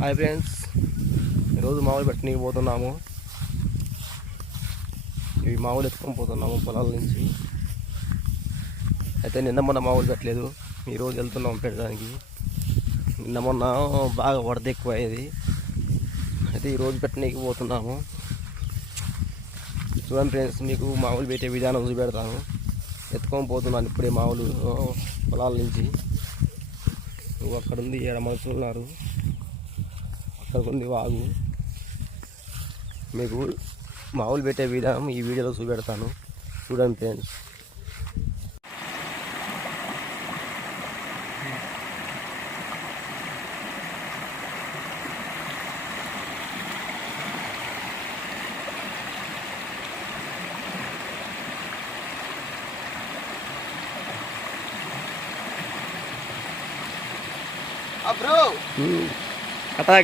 Hi friends, ఈరోజు మామూలు పెట్టనీకి పోతున్నాము. ఇవి మామూలు ఎత్తుకొని పోతున్నాము పొలాల నుంచి. అయితే నిన్న మొన్న మామూలు పెట్టలేదు, ఈరోజు వెళ్తున్నాము పెట్టడానికి. నిన్న మొన్న బాగా వరద ఎక్కువ అయ్యేది, అయితే ఈరోజు పెట్టనీకి పోతున్నాము. చూడండి ఫ్రెండ్స్, మీకు మామూలు పెట్టే విధానం చూపెడతాను. ఎత్తుకొని పోతున్నాను ఇప్పుడే మామూలు పొలాల నుంచి. అక్కడ ఉంది, 7 మనుషులు ఉన్నారు, అక్కడ ఉంది వాగు. మీకు మామూలు పెట్టే విధానం ఈ వీడియోలో చూపెడతాను, చూడండి ఫ్రెండ్స్.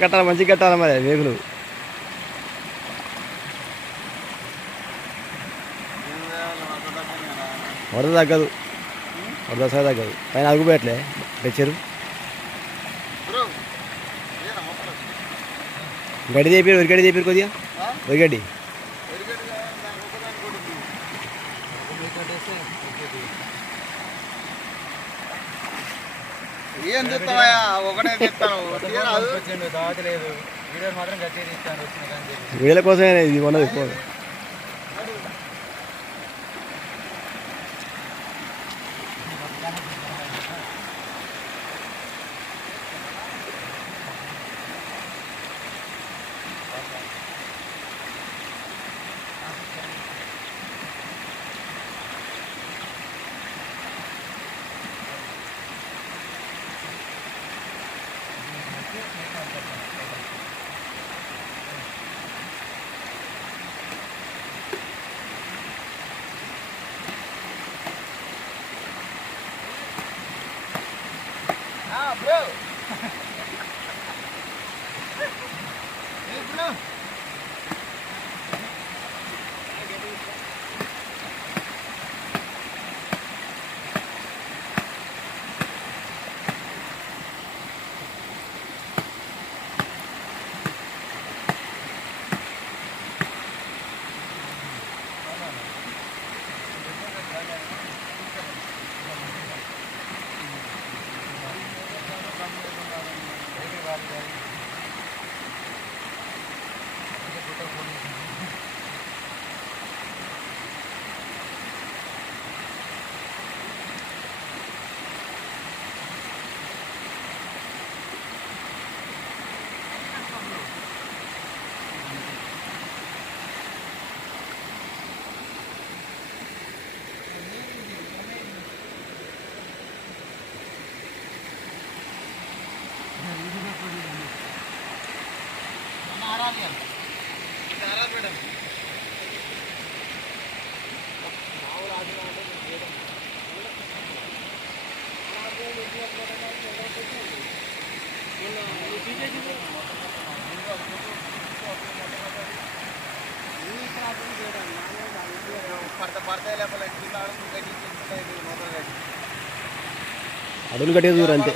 కట్టాలి మంచిగా కట్టాలి మరి వేగులు. వరద తగ్గదు, వరద సరే తగ్గదు. పైన అడుగుపెట్టలే తెచ్చారు. గడ్డి చేపారు, వరిగడ్డి చేపారు, కొద్దిగా వరిగడ్డి. ఏం చెప్తావా, ఒకటే చెప్తాను. వీళ్ళ కోసమే ఇది ఉన్నది. Bro. Hey bro. అడుగులు కట్టే దూరం అంతే.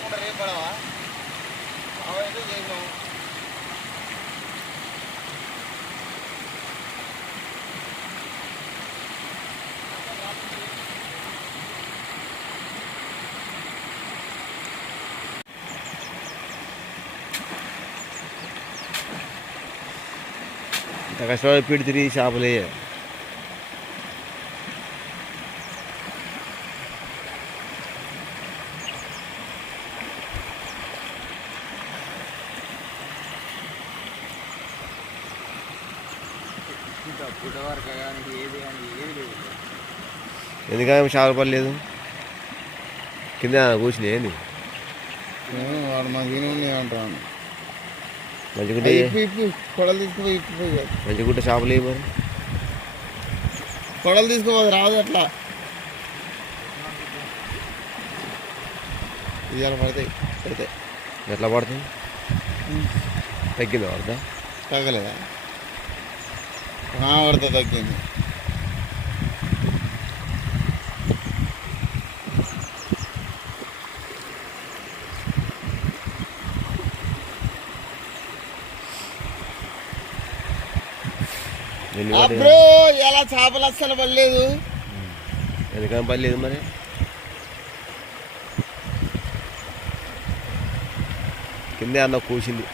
కష్టపడి పీడి తిరిగి చేపలే. ఎందుకని చేపలు పడలేదు? కింద కూర్చుని ఏంది వాడు మాకు ఏమంటాను. మంచిగుంటే కొడలు తీసుకుపోయి మంచిగుంటే చేపలు ఏ మరి కొడలు తీసుకోవాలి రాదు. అట్లా ఇవాళ పడతాయి పడతాయి. ఎట్లా పడుతుంది? తగ్గిందా పడతా? తగ్గలేదా? పడతా తగ్గింది. ఎన్ని పడ్డాయి? బ్రో ఎలా చేపలు అస్సలు పడలేదు. ఎందుకని పర్లేదు మరి కిందే అన్న కూసింది.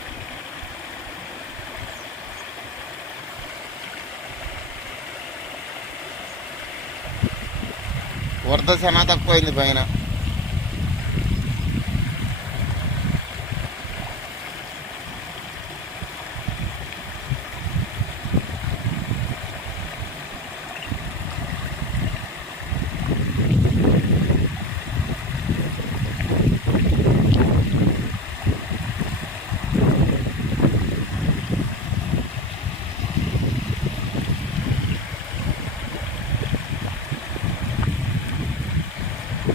వరద చాలా తక్కువైంది పైన.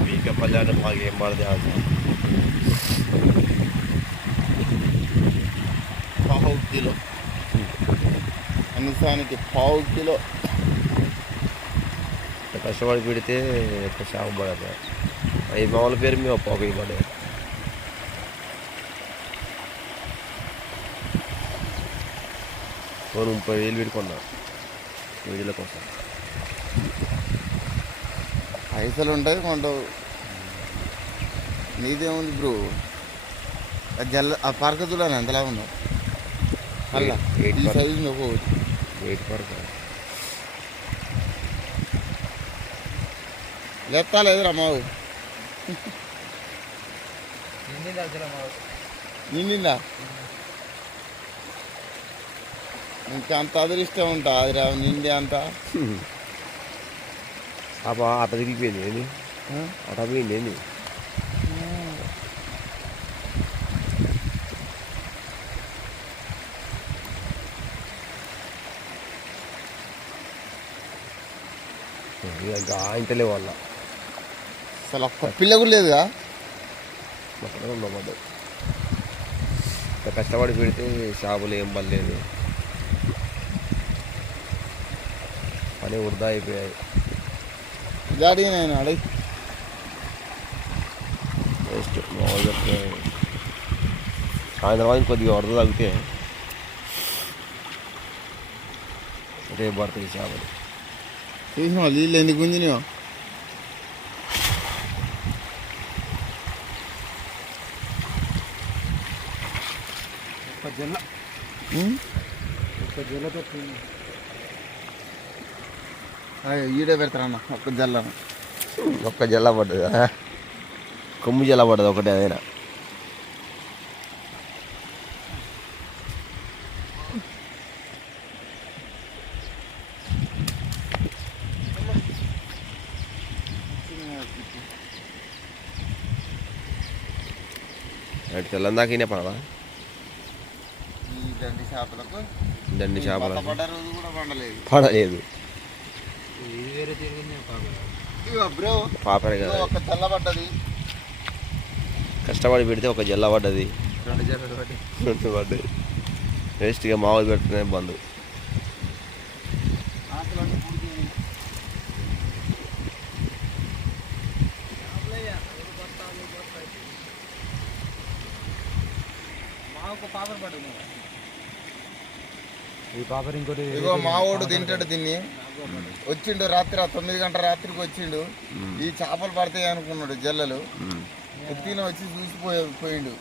మీకు పల్లె మాకు ఏం పడితే పావు కిలో నిమిషానికి పావు కిలో. కష్టపడి పెడితే ఎక్కువ చేప పడదు. అవి మామూలు పేరు మేము పావు పడేది. ఫోన్ 30,000 పెట్టుకున్నా వీడియోల కోసం. పైసలు ఉంటుంది కొంటావు. నీదేముంది బ్రో. ఆ పరక చూడాలి ఎంతలా ఉన్నావు. అలా ఈ సైజు నువ్వు 8 వరకు లేపుతా లేదురా మావు. నిండిందా? ఇంకా అంత అదృష్టం ఉంటా అది నిండి అంత. అట తిరిగిపోయింది ఏంది, అట పోయింది ఏంది. ఇంకా ఇంతలే వాళ్ళ అసలు ఒక్క పిల్ల కూడా లేదుగా. ఉండబడ్డాయి. కష్టపడి పెడితే చేపలు ఏం పర్లేదు. పని వృధా అయిపోయాయి. గాడి నేను అడిగి వేస్ట్. మామూలుగా సాయంత్రం వరకు కొద్దిగా వరద తగ్గితే రేపు పడుతుంది చేపలు. చూసినా నీళ్ళు ఎందుకు గుంజినాయో. ఈడే పెడతారన్న ఒక్క జల్ల. ఒక్క జల్ల పడ్డది, కొమ్ము జల్ల పడ్డది ఒకటే అదైనా. తెల్లం దాకా పడవా ఈ దండి చేపలకు. దండి చేపలు పడ్డ రోజు కూడా పండలేదు. పడలేదు. ఇగో బ్రో పాపరే కదా, ఒక జల్ల పడ్డది. కష్టపడి పెడితే ఒక జల్ల పడ్డది, 2 పడ్డది. వేస్ట్గా మామూలు పెడుతున్నాయి బంధు. ఇగో మావోడు తింటాడు దీన్ని. వచ్చిండు రాత్రి 9 గంటల రాత్రికి వచ్చిండు. ఈ చేపలు పడతాయి అనుకున్నాడు జల్లలు. ఎత్తిన వచ్చి చూసిపోయిండు.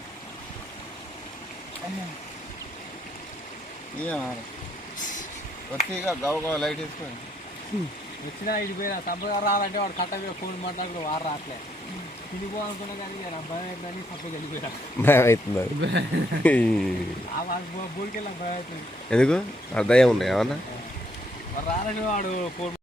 వచ్చి ఇక గవ లైట్ వేసుకొని వచ్చినా ఇడిపోయినా సంపద రాలంటే వాడు కట్ట మీద ఫోన్ మాట్లాడుతూ వారు రావట్లే. తినిపో అనుకున్నా కానీ నా భయం అవుతుందని సప్పకి వెళ్ళిపోయినా. భయం అవుతుంది. బోడికెళ్ళి నాకు భయం అవుతుంది. ఎందుకు అర్థం ఉన్నాయి ఏమన్నా రాలని వాడు ఫోన్